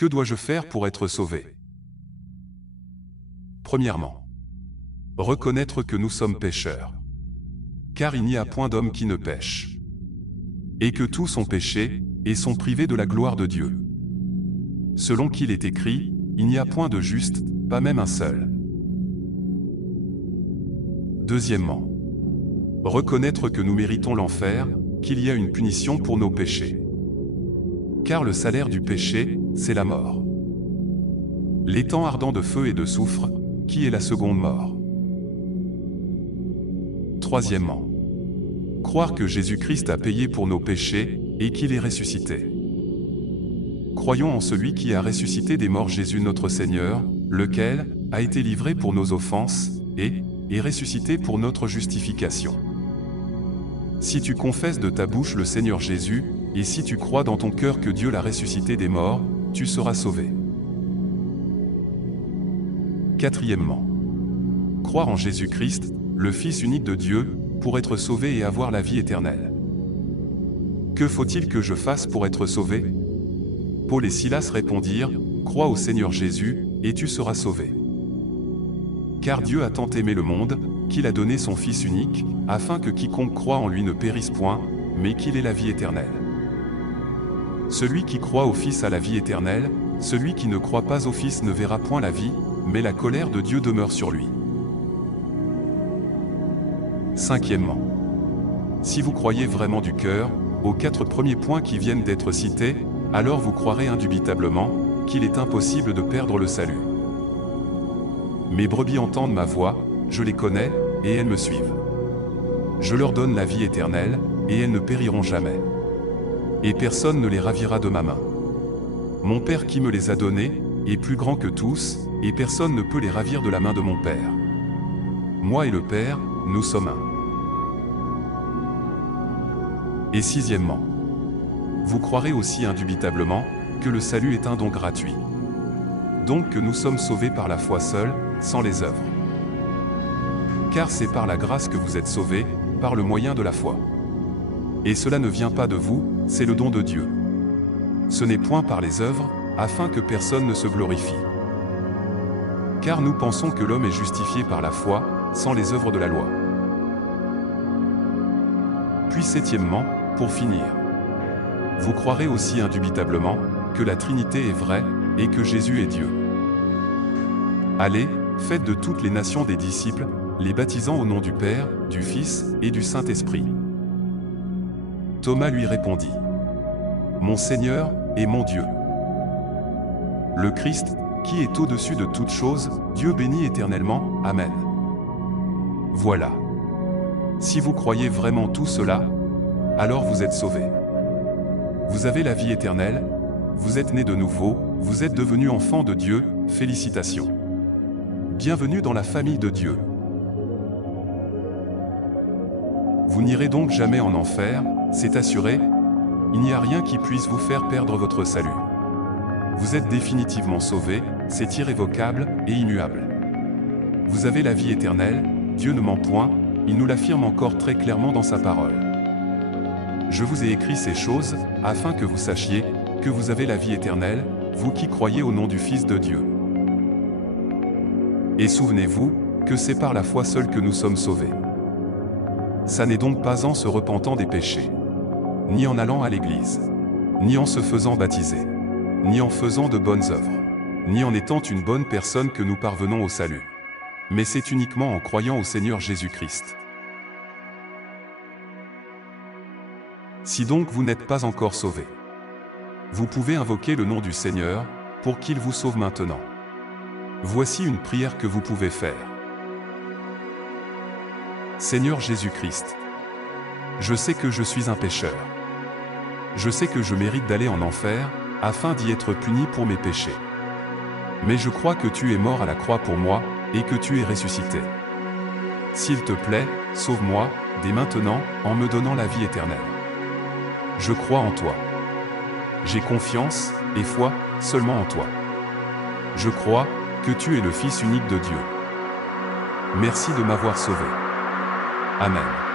Que dois-je faire pour être sauvé? Premièrement, reconnaître que nous sommes pécheurs. Car il n'y a point d'homme qui ne pêche. Et que tous ont péché, et sont privés de la gloire de Dieu. Selon qu'il est écrit, il n'y a point de juste, pas même un seul. Deuxièmement, reconnaître que nous méritons l'enfer, qu'il y a une punition pour nos péchés. Car le salaire du péché, c'est la mort. L'étang ardent de feu et de soufre, qui est la seconde mort. Troisièmement, croire que Jésus-Christ a payé pour nos péchés, et qu'il est ressuscité. Croyons en celui qui a ressuscité des morts Jésus notre Seigneur, lequel a été livré pour nos offenses, et est ressuscité pour notre justification. Si tu confesses de ta bouche le Seigneur Jésus, et si tu crois dans ton cœur que Dieu l'a ressuscité des morts, tu seras sauvé. Quatrièmement, croire en Jésus-Christ, le Fils unique de Dieu, pour être sauvé et avoir la vie éternelle. Que faut-il que je fasse pour être sauvé? Paul et Silas répondirent, crois au Seigneur Jésus, et tu seras sauvé. Car Dieu a tant aimé le monde, qu'il a donné son Fils unique, afin que quiconque croit en lui ne périsse point, mais qu'il ait la vie éternelle. Celui qui croit au Fils a la vie éternelle, celui qui ne croit pas au Fils ne verra point la vie, mais la colère de Dieu demeure sur lui. Cinquièmement, si vous croyez vraiment du cœur, aux 4 premiers points qui viennent d'être cités, alors vous croirez indubitablement qu'il est impossible de perdre le salut. Mes brebis entendent ma voix, je les connais, et elles me suivent. Je leur donne la vie éternelle, et elles ne périront jamais. Et personne ne les ravira de ma main. Mon Père qui me les a donnés est plus grand que tous, et personne ne peut les ravir de la main de mon Père. Moi et le Père, nous sommes un. Et sixièmement, vous croirez aussi indubitablement que le salut est un don gratuit. Donc que nous sommes sauvés par la foi seule, sans les œuvres. Car c'est par la grâce que vous êtes sauvés, par le moyen de la foi. Et cela ne vient pas de vous, c'est le don de Dieu. Ce n'est point par les œuvres, afin que personne ne se glorifie. Car nous pensons que l'homme est justifié par la foi, sans les œuvres de la loi. Puis septièmement, pour finir, vous croirez aussi indubitablement que la Trinité est vraie, et que Jésus est Dieu. Allez, faites de toutes les nations des disciples, les baptisant au nom du Père, du Fils et du Saint-Esprit. Thomas lui répondit, mon Seigneur et mon Dieu. Le Christ, qui est au-dessus de toutes choses, Dieu béni éternellement, Amen. Voilà. Si vous croyez vraiment tout cela, alors vous êtes sauvés. Vous avez la vie éternelle, vous êtes nés de nouveau, vous êtes devenus enfants de Dieu, félicitations. Bienvenue dans la famille de Dieu. Vous n'irez donc jamais en enfer, c'est assuré, il n'y a rien qui puisse vous faire perdre votre salut. Vous êtes définitivement sauvés, c'est irrévocable et immuable. Vous avez la vie éternelle, Dieu ne ment point, il nous l'affirme encore très clairement dans sa parole. Je vous ai écrit ces choses, afin que vous sachiez que vous avez la vie éternelle, vous qui croyez au nom du Fils de Dieu. Et souvenez-vous, que c'est par la foi seule que nous sommes sauvés. Ça n'est donc pas en se repentant des péchés, ni en allant à l'église, ni en se faisant baptiser, ni en faisant de bonnes œuvres, ni en étant une bonne personne que nous parvenons au salut. Mais c'est uniquement en croyant au Seigneur Jésus-Christ. Si donc vous n'êtes pas encore sauvés, vous pouvez invoquer le nom du Seigneur, pour qu'il vous sauve maintenant. Voici une prière que vous pouvez faire. Seigneur Jésus-Christ, je sais que je suis un pécheur. Je sais que je mérite d'aller en enfer, afin d'y être puni pour mes péchés. Mais je crois que tu es mort à la croix pour moi, et que tu es ressuscité. S'il te plaît, sauve-moi, dès maintenant, en me donnant la vie éternelle. Je crois en toi. J'ai confiance et foi seulement en toi. Je crois que tu es le Fils unique de Dieu. Merci de m'avoir sauvé. Amen.